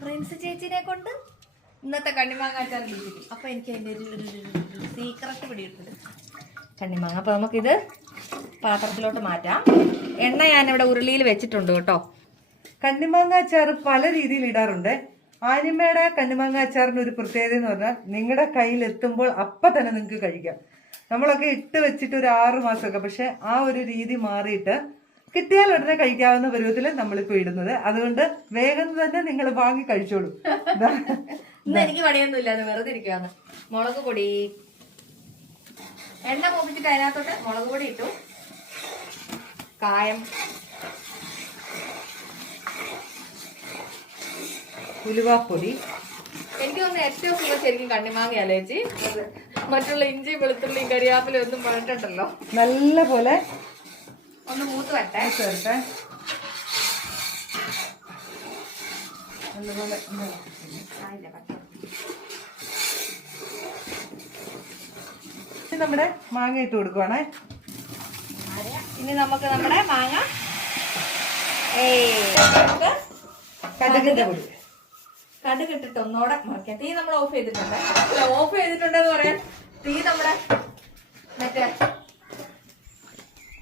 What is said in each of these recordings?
Prince ചേച്ചിനെ കൊണ്ട് ഇന്നത്തെ കണ്ണിമാങ്ങ അച്ചാർ കിട്ടി. അപ്പൊ എനിക്ക് അതിന്റെ ഒരു സീക്രട്ട് പിടിയിട്ടുണ്ട് കണ്ണിമാങ്ങ. അപ്പൊ നമുക്കിത് പാത്രത്തിലോട്ട് മാറ്റാം. എണ്ണ ഞാനിവിടെ ഉരുളിയിൽ വെച്ചിട്ടുണ്ട് കേട്ടോ. കണ്ണിമാങ്ങ അച്ചാർ പല രീതിയിൽ ഇടാറുണ്ട്. ആനിമയുടെ കണ്ണിമാങ്ങ അച്ചാറിന് ഒരു പ്രത്യേകത എന്ന് പറഞ്ഞാൽ നിങ്ങളുടെ കയ്യിൽ എത്തുമ്പോൾ അപ്പം തന്നെ നിങ്ങൾക്ക് കഴിക്കാം. നമ്മളൊക്കെ ഇട്ട് വെച്ചിട്ട് ഒരു 6 മാസമൊക്കെ, പക്ഷെ ആ ഒരു രീതി മാറിയിട്ട് കിട്ടിയാൽ ഉടനെ കഴിക്കാവുന്ന പരുവത്തിൽ നമ്മളിപ്പോ ഇടുന്നത്. അതുകൊണ്ട് വേഗം തന്നെ നിങ്ങൾ വാങ്ങി കഴിച്ചോളൂ. ഇന്ന് എനിക്ക് പണിയൊന്നും ഇല്ലാതെ വെറുതെ ഇരിക്കുകയാണ്. മുളക് പൊടി, എണ്ണ മൂപ്പിച്ചിട്ട് അതിനകത്തോട്ട് മുളക് പൊടി ഇട്ടു, കായം, ഉലുവാപ്പൊടി. എനിക്ക് തോന്നുന്നു ഏറ്റവും സുഖം ശരിക്കും കണ്ണിമാങ്ങ അലേച്ചി. മറ്റുള്ള ഇഞ്ചിയും വെളുത്തുള്ളിയും കരിയാപ്പിലും ഒന്നും പറഞ്ഞിട്ടുണ്ടല്ലോ. നല്ല പോലെ ഒന്ന് മൂത്ത് വട്ടെ ചേർത്തെ. നല്ലപോലെ നമ്മുടെ മാങ്ങ ഇട്ട് കൊടുക്കുവാണേ. ഇനി നമുക്ക് നമ്മുടെ മാങ്ങ കടുകിന്റെ പൊടി കടുക് ഇട്ടിട്ട് ഒന്നോടെ മറിക്കാം. തീ നമ്മൾ ഓഫ് ചെയ്തിട്ടുണ്ട്. ഓഫ് ചെയ്തിട്ടുണ്ടെന്ന് പറയാൻ തീ നമ്മുടെ മറ്റേ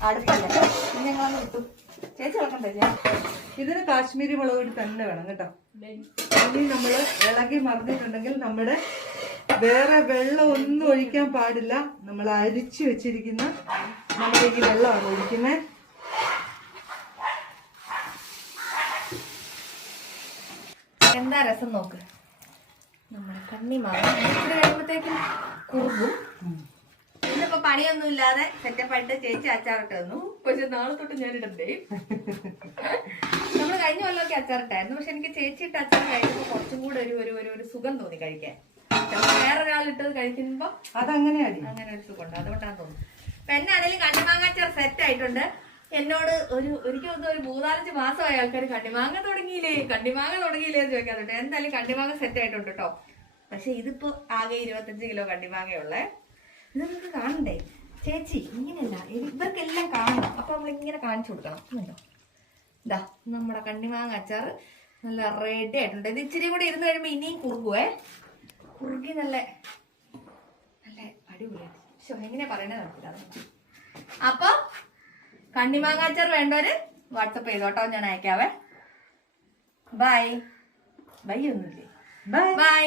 അടുപ്പല്ലേ. ഇനി ഞങ്ങളൊന്ന് വിട്ടു. ചേച്ചി ഇളക്കണ്ടേ? ഇതിന് കാശ്മീരി മുളക് പൊടി തന്നെ വേണം കേട്ടോ. ഇനി നമ്മള് ഇളകി മറിഞ്ഞിട്ടുണ്ടെങ്കിൽ നമ്മുടെ വേറെ വെള്ളം ഒന്നും ഒഴിക്കാൻ പാടില്ല. നമ്മൾ അരിച്ചു വെച്ചിരിക്കുന്ന നമ്മുടെ ഈ വെള്ളമാണ് ഒഴിക്കുന്നത്. എന്താ രസം നോക്ക്. നമ്മുടെ കണ്ണിമാങ്ങ കഴിയുമ്പോഴത്തേക്കും കുറുകും. ഇന്നിപ്പോ പണിയൊന്നും ഇല്ലാതെ സെറ്റപ്പായിട്ട് ചേച്ചി അച്ചാറിട്ട് തന്നു. പക്ഷെ നാളെ തൊട്ട് ഞാൻ ഇടണ്ടേ. നമ്മള് കഴിഞ്ഞ കൊല്ലമൊക്കെ അച്ചാറിട്ടായിരുന്നു. പക്ഷെ എനിക്ക് ചേച്ചി ഇട്ട് അച്ചാർ കഴിക്കുമ്പോൾ കുറച്ചും കൂടെ ഒരു സുഖം തോന്നി കഴിക്കാൻ. വേറൊരാളിട്ടത് കഴിക്കുമ്പോ അതങ്ങനെയാണ്, അങ്ങനെ ഒരു സുഖം ഉണ്ട്. അതുകൊണ്ടാണ് തോന്നുന്നു. അപ്പൊ എന്നാണേലും കണ്ണിമാങ്ങ അച്ചാർ സെറ്റ് ആയിട്ടുണ്ട്. എന്നോട് ഒരിക്കൽ ഒന്ന് ഒരു 3-4 മാസമായ ആൾക്കാർ കണ്ണിമാങ്ങ തുടങ്ങിയില്ലേ എന്ന് ചോദിക്കാറുണ്ട്. എന്തായാലും കണ്ണിമാങ്ങ സെറ്റ് ആയിട്ടുണ്ട് കേട്ടോ. പക്ഷെ ഇതിപ്പോ ആകെ 25 കിലോ കണ്ണിമാങ്ങയുള്ളേ. ഇത് നിങ്ങൾക്ക് കാണണ്ടേ ചേച്ചി? ഇങ്ങനെയല്ല, ഇവർക്കെല്ലാം കാണണം. അപ്പൊ നമ്മളിങ്ങനെ കാണിച്ചു കൊടുക്കണം. എന്നുണ്ടോ? ഇതാ നമ്മുടെ കണ്ണിമാങ്ങ അച്ചാർ നല്ല റെഡി ആയിട്ടുണ്ട്. ഇത് ഇച്ചിരി കൂടി ഇരുന്ന് കഴിയുമ്പോ ഇനിയും കുറുകി നല്ല അടിപൊളിയാണ്. എങ്ങനെയാ പറയണേ നടക്കില്ല. അപ്പൊ കണ്ണിമാങ്ങ അച്ചാർ വേണ്ടവര് വാട്സപ്പ് ചെയ്തോട്ടോ, ഞാൻ അയക്കാവേ. ബൈ. ബൈ ഒന്നുമില്ലേ? ബൈ.